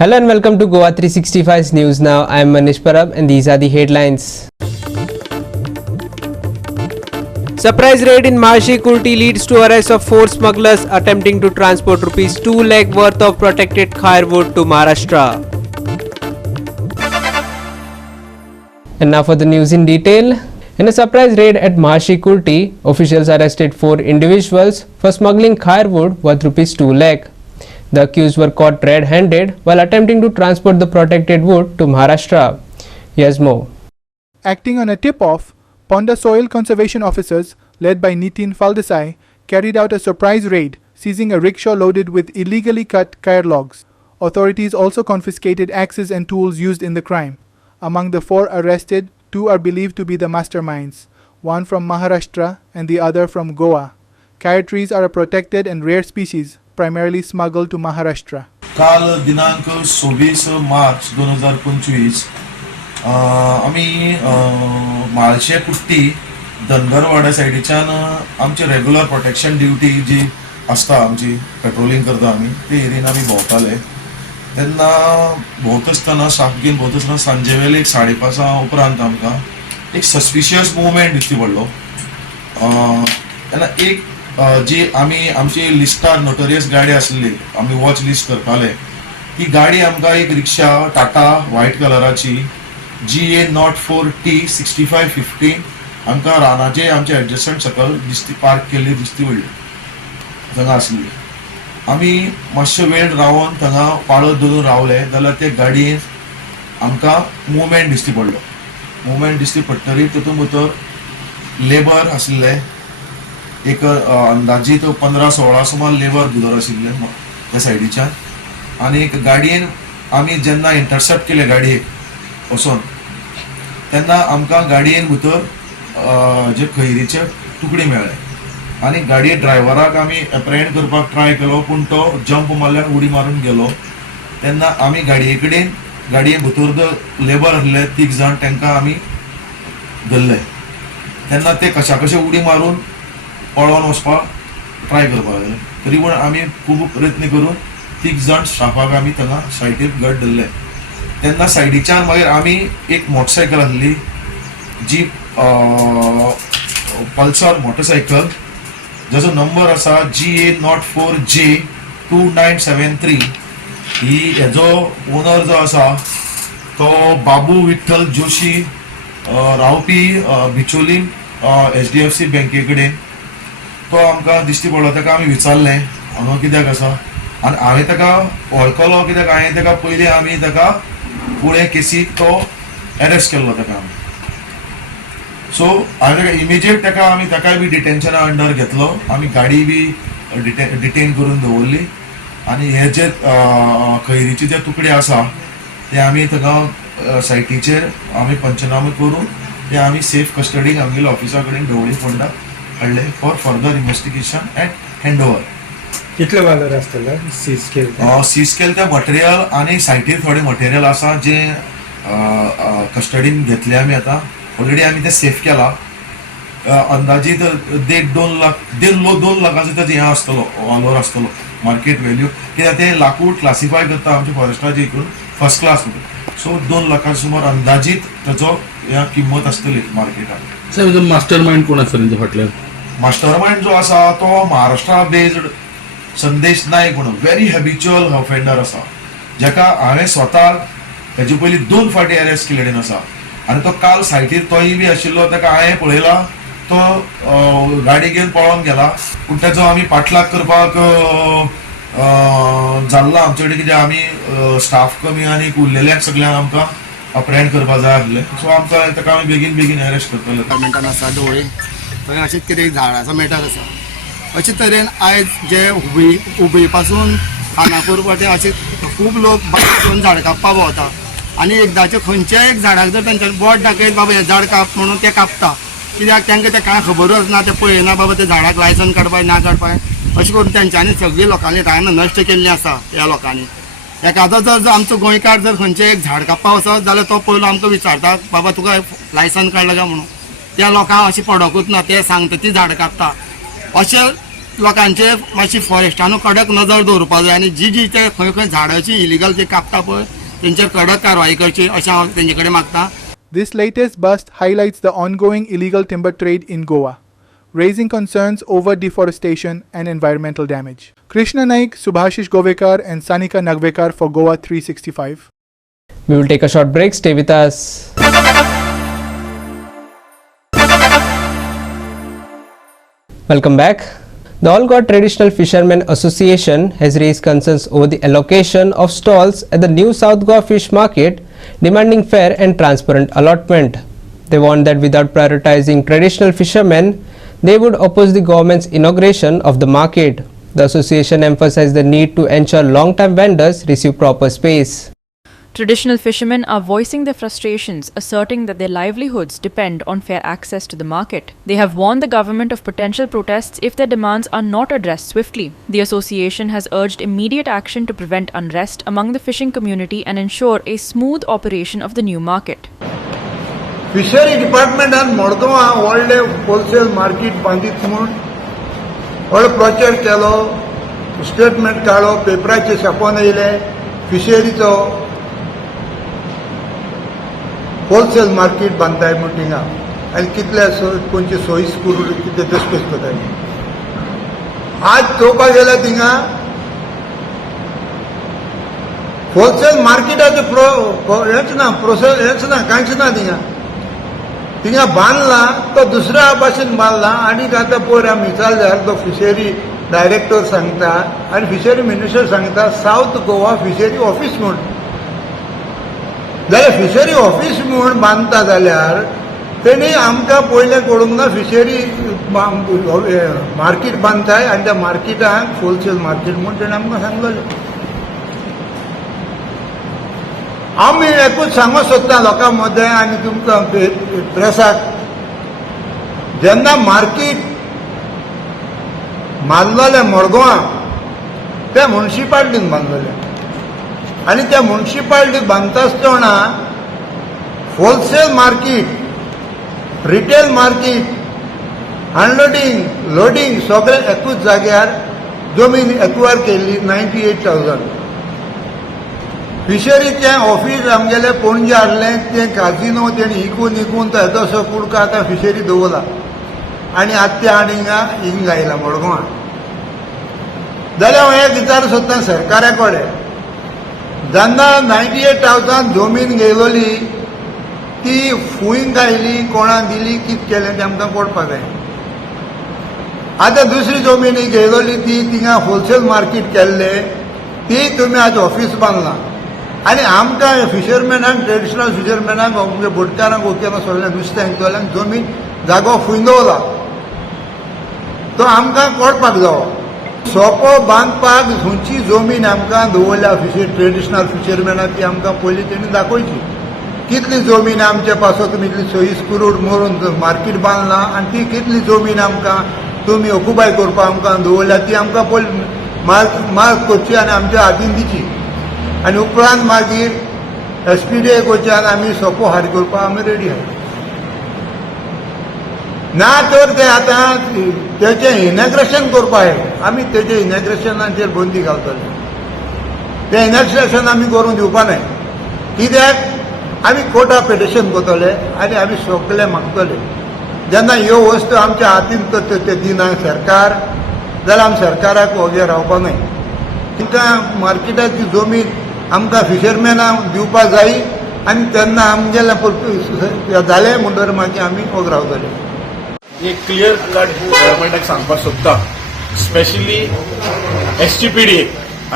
Hello and welcome to Goa 365's News Now. I am Manish Parab and these are the headlines. Surprise raid in Maharshi Kurti leads to arrest of 4 smugglers attempting to transport rupees 2 lakh worth of protected firewood to Maharashtra. And now for the news in detail. In a surprise raid at Maharshi Kurti, officials arrested 4 individuals for smuggling firewood worth rupees 2 lakh. The accused were caught red-handed while attempting to transport the protected wood to Maharashtra. Here's more. Acting on a tip-off, Ponda soil conservation officers, led by Nitin Faldesai, carried out a surprise raid, seizing a rickshaw loaded with illegally cut kaya logs. Authorities also confiscated axes and tools used in the crime. Among the 4 arrested, 2 are believed to be the masterminds, one from Maharashtra and the other from Goa. Kaya trees are a protected and rare species, primarily smuggled to Maharashtra. काल दिनांक 26 मार्च 2025 आम्ही माळशे कुट्टी धनगरवाडा सायडीच्यान आमचे regular protection duty जी आसता आमची patrolling करता आमी ते एरियेन आमी भोंवताले तेन्ना भोंवता आसतना सामकेन भोंवता आसतना सांजे वेळे 5:30 उपरांत आमकां एक सस्पिशियस मुवमेंट दिसती पडलो तेन्ना एक जी आमी आमची लिस्टार नोटोरियस गाडी आसली आमी वॉच लिस्ट करताले ती गाडी आमकां एक रिक्षा टाटा व्हाईट कलराची GA04T 6550 आमकां रानाचे आमचे एडजस्टमेंट सकल दिसती पार्क केल्ली दिसती पडली थंगा आसली आमी मातशे वेळ रावन थंगा पाळत धरून रावले जाल्यार ते गाडयेन आमकां मुवमेंट दिसती पडलो मुवमेंट दिसती पडटरी तितून भितर लेबर आसले एक अंदाजीत 15-16 सुमार लेबर भितर आशिल्ले त्या सायडीच्यान आनी एक गाडयेन आमी जेन्ना इंटरसेप्ट केले गाडयेक वचोन तेन्ना आमकां गाडयेन भितर जे खैरीचे तुकडे मेळ्ळे आनी गाडये ड्रायव्हराक आमी एप्रेहेंड करपाक ट्राय केलो पूण तो जंप मारल्यार उडी मारून गेलो तेन्ना आमी गाडये कडेन गाडये भितर जो लेबर आसले 3 जाण तांकां आमी धरले तेन्ना ते कशा कशे उडी मारून पळोवन वचपाक ट्राय करपाक लागले तरी पूण आमी खूब प्रयत्न करून 3 जाण स्टाफाक आमी थंगा सायडीक घट धरले तेन्ना सायडीच्यान मागीर आमी एक मोटरसायकल आसली जी पल्सर मोटरसायकल जाचो नंबर आसा GA04J 2973 ही हेजो ओनर जो आसा तो बाबू विठ्ठल जोशी रावपी बिचोली HDFC बँके कडेन तो आमकां दिश्टी पडलो ताका आमी विचारलें हांगा कित्याक आसा आनी हांवें ताका वळखलो कित्याक हांवें ताका पयलीं आमी ताका पुणे केसीक तो अरेस्ट केल्लो ताका आमी सो हांवें ताका इमिजिएट ताका आमी ताकाय बी डिटेन्शना अंडर घेतलो आमी गाडी बी डिटेन करून दवरली आनी हे जे खैरीचे जे तुकडे आसा ते आमी थंगा सायटीचेर आमी पंचनामे करून ते आमी सेफ कस्टडीक आमगेल्या ऑफिसा कडेन ढवळी फोंडा हाडले for further investigation end handover कितले वालर आसतले सीज केले ते मटेरियल आनी सायटीर थोडे मटेरियल आसा जे कस्टडीन घेतले आमी आतां ऑलरेडी आमी ते सेफ केला अंदाजीत 1.5-2 लाखाचो तेजो हें आसतलो वालोर आसतलो मार्केट व्हॅल्यू कित्याक ते लाकूड क्लासिफाय करता आमच्या फॉरेस्टाचे हितून फर्स्ट क्लास सो 2 लाखा सुमार अंदाजीत तेजो ह्या किंमत आसतली मार्केटान सर मास्टर माइंड कोण आसा तेंच्या फाटल्यान मास्टर माइंड जो आसा तो महाराष्ट्रा बेस्ड संदेश नायक म्हणून व्हेरी हॅबिच्युअल ऑफेंडर आसा जेका हांवें स्वता हेजे पयलीं 2 फावटी अरेस्ट केलेले आसा आनी तो काल सायटीर तोय बी आशिल्लो ताका हांवें पळयला तो गाडी घेवन पळोवन गेला पूण तेजो आमी पाठलाग करपाक जाल्लो आमचे कडेन कित्याक आमी स्टाफ कमी आनी उरलेल्यांक सगळ्यांक आमकां अप्रेहेंड करपाक जाय आसलें सो आमकां ताका आमी बेगीन अरेस्ट करतले गव्हर्मेंटान आसा ढवळे थंय अशें कितें झाडाचो मॅटर आसा अशे तरेन आयज जे हुबळी पासून खानापूर वाटे अशे खूब लोक बायक झाड कापपाक भोंवता आनी एकदांचे खंयच्याय एक झाडाक जर तांच्यानी बोट दाखयत बाबा हें झाड काप म्हणून ते कापता कित्याक तांकां ते कांय खबरूच ना ते पळयना बाबा ते झाडाक लायसन काडपाक ना काडपाक अशें करून तेंच्यांनी सगळी लोकांनी रानां नश्ट केल्लीं आसा ह्या लोकांनी एखादो जर आमचो गोंयकार जर खंयचे एक झाड कापपाक वचत जाल्यार तो पयलो आमकां विचारता बाबा तुका लायसन काडला काय म्हणून त्या लोकांक अशें पडोकूच ना ते सांगता ती झाड कापता अशें लोकांचे मातशी फॉरेस्टानू कडक नजर दवरपाक जाय आनी जी ते खंय खंय झाडाची इलिगल ते कापता पळय तेंचेर कडक कारवाई करची अशें हांव तेंचे कडेन मागतां. This latest bust highlights the ongoing illegal timber trade in Goa, raising concerns over deforestation and environmental damage. Krishna Naik, Subhashish Govekar and Sanika Nagvekar for Goa 365. We will take a short break. Stay with us. Welcome back. The All God Traditional Fishermen Association has raised concerns over the allocation of stalls at the new South Goa Fish Market, demanding fair and transparent allotment. They warned that without prioritizing traditional fishermen, they would oppose the government's inauguration of the market. The association emphasized the need to ensure long-term vendors receive proper space. Traditional fishermen are voicing their frustrations, asserting that their livelihoods depend on fair access to the market. They have warned the government of potential protests if their demands are not addressed swiftly. The association has urged immediate action to prevent unrest among the fishing community and ensure a smooth operation of the new market. Fishery डिपार्टमेंटान मडगांवां व्हडले wholesale market बांदीत म्हूण व्हडलो प्रचार केलो, statement काडलो, पेपराचेर छापून येयले, फिशरीचो होलसेल मार्केट बांदताय म्हूण थिंगा आनी कितले खंयचे सोयीस करून कितें डिस्कस करताय. आज चोवपाक गेल्यार थिंगा होलसेल मार्केटाचे हेच ना प्रोसेस हेच ना कांयच ना थिंगा बांदला तो दुसऱ्या भाशेन बांदला आनीक आतां पळय मिसाल जाल्यार तो फिशरी डायरेक्टर सांगता आनी फिशरी मिनिस्टर सांगता सावथ गोवा फिशरी ऑफिस म्हूण. जाल्यार फिशरी ऑफिस म्हूण बांदता जाल्यार तेणी आमकां पयलें कळूंक ना फिशरी मार्केट बांदताय आनी त्या मार्केटाक होलसेल मार्केट म्हूण तेणें आमकां सांगलेलें. हांव एकूच सांगूंक सोदतां लोकां मदें आनी तुमकां प्रेसाक, जेन्ना मार्केट बांदलोलें मडगांवां त्या म्युनिसिपाल्टीन बांदलोलें आनी त्या म्युनिसिपाल्टीक बांदता आसतना wholesale market, retail market, unloading, loading सगळें एकूच जाग्यार जमीन एक्वायर केल्ली 98,000. फिशरीचें ऑफिस आमगेलें पणजे हाडलें, तें काजिनो तेणी इकून तो येदोसो कुडको आतां फिशरी दवरला आनी आतां ते हांगा हिंग आयला मडगांवां. जाल्यार हांव एक विचार सोदतां सरकारा कडेन, जेन्ना 98,000 जमीन गेलोली ती फुंयक आयली, कोणा दिली, कितें केलें तें आमकां कळपाक जाय. आतां दुसरी जमीन गेलोली ती थिंगा होलसेल मार्केट केल्लें, ती तुमी आज ऑफिस बांदलां आनी आमकां फिशरमॅनाक, ट्रेडिशनल फिशरमॅनाक, आमच्या बोटकारांक ओकेना सगळ्या नुस्त्यांक दवरल्यांक जमीन जागो फुंय दवरला, तो आमकां कळपाक जावो. सोपो बांदपाक खंयची जमीन आमकां दवरल्या ट्रेडिशनल फिशरमॅनाक ती आमकां पयलीं तेणी दाखोवची. कितली जमीन आमचे पासो तुमी इतली 40 करोड मोरून मार्केट बांदला आनी ती कितली जमीन आमकां तुमी ऑक्युपाय करपाक आमकां दवरल्या ती आमकां पयलीं मार्क करची आनी आमच्या हातीन दिची आनी उपरांत मागीर SPDA वयच्यान आमी सोपो हार करपाक आमी रेडी आहात. ना तर ते आतां तेचें इनॅग्रेशन करपा जाय, आमी तेचें इनॅग्रेशनाचेर बंदी घालतले. तें इनॅग्रेशन आमी करूंक दिवपा न्हय, कित्याक आमी कोर्टा पिटिशन करतले आनी आमी सगळे मागतले. जेन्ना ह्यो वस्तू आमच्या हातीन ते दिना सरकार, जाल्यार आमी सरकाराक वगेर रावपा न्हय. तिका मार्केटाची जमीन आमकां फिशरमॅनाक दिवपा जाय आनी तेन्ना आमगेलें जालें म्हणटकीर मागीर आमी वगेर रावतले. एक क्लियर कट गव्हर्मेंटाक सांगपाक सोदता, स्पेशली SGPDA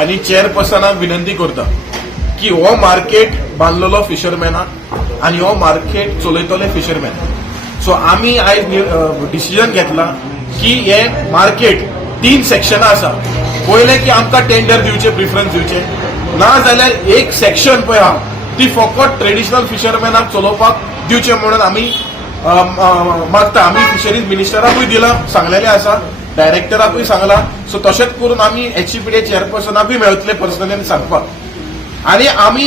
आनी चेअरपर्सनाक विनंती करता की हो मार्केट बांदलेलो फिशरमॅनाक आनी हो मार्केट चलयतले फिशरमॅन. सो आमी आयज डिसिजन घेतला की हे मार्केट 3 सेक्शनां आसा. पयलें की आमकां टेंडर दिवचे, प्रिफरन्स दिवचे, ना जाल्यार एक सेक्शन पळय आहा ती फकत ट्रेडिशनल फिशरमॅनाक चलोवपाक दिवचे म्हणून आमी मागता. आमी फिशरीज मिनिस्टराकूय दिला, सांगलेलें आसा, डायरेक्टराकूय सांगला. सो तशेंच करून आमी SGPDA चेअरपर्सनाकूय मेळटले पर्सनली सांगपाक. आनी आमी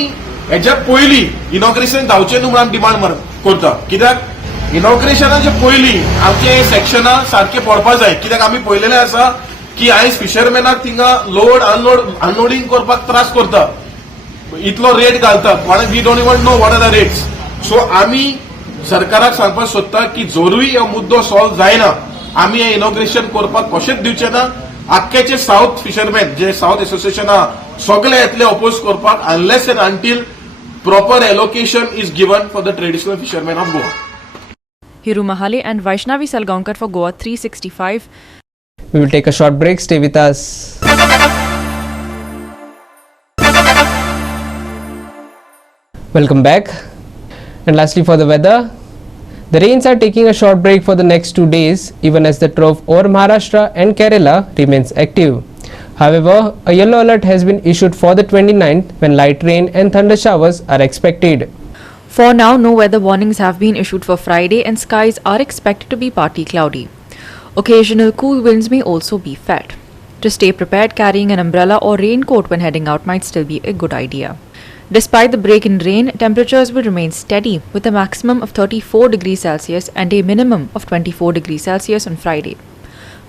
हेच्या पयलीं इनॉग्रेशन जावचें न्हू म्हणून डिमांड करता, कित्याक इनॉग्रेशनाचे पयलीं आमचे सेक्शनां सारके पडपा जाय. कित्याक आमी पळयलेलें आसा की आयज फिशरमॅनाक थिंगा लोड अनलोडिंग करपाक त्रास करता, इतलो रेट घालतात आणि we don't even know what are the rates. So आमी सरकाराक सांगपाक सोदता की जोरूय हो मुद्दो सॉल्व जायना आमी हे इनॉग्रेशन करपाक कशेंच दिवचे ना. आख्खेचे साऊथ फिशरमॅन जे साऊथ एसोसिएशन आहा सगळे येतले अपोज करपाक unless end until proper allocation is given for the traditional fishermen of Goa. Hiru Mahale and Vaishnavi Salgaonkar for Goa 365. We will take a short break. Stay with us. Welcome back. And lastly, for the weather, the rains are taking a short break for the next 2 days, even as the trough over Maharashtra and Kerala remains active. However, a yellow alert has been issued for the 29th when light rain and thunder showers are expected. For now, no weather warnings have been issued for Friday and skies are expected to be partly cloudy. Occasional cool winds may also be felt. To stay prepared, carrying an umbrella or raincoat when heading out might still be a good idea. Despite the break in rain, temperatures will remain steady with a maximum of 34 degrees Celsius and a minimum of 24 degrees Celsius on Friday.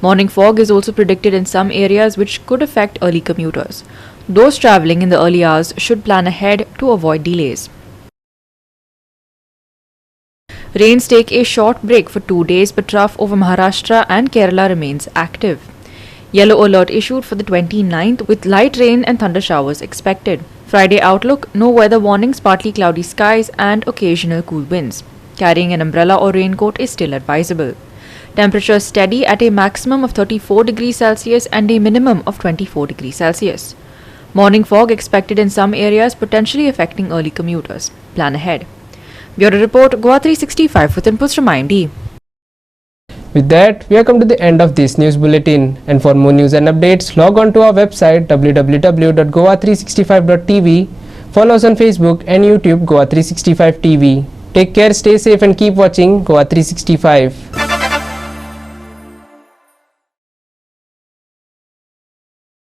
Morning fog is also predicted in some areas which could affect early commuters. Those travelling in the early hours should plan ahead to avoid delays. Rains take a short break for 2 days, but trough over Maharashtra and Kerala remains active. Yellow alert issued for the 29th with light rain and thunder showers expected. Friday outlook, no weather warnings, partly cloudy skies and occasional cool winds. Carrying an umbrella or raincoat is still advisable. Temperatures steady at a maximum of 34 degrees Celsius and a minimum of 24 degrees Celsius. Morning fog expected in some areas, potentially affecting early commuters. Plan ahead. Bureau Report, Goa 365 with inputs from IMD. With that, we have come to the end of this news bulletin. And for more news and updates, log on to our website www.goa365.tv. Follow us on Facebook and YouTube Goa 365 TV. Take care, stay safe and keep watching Goa 365.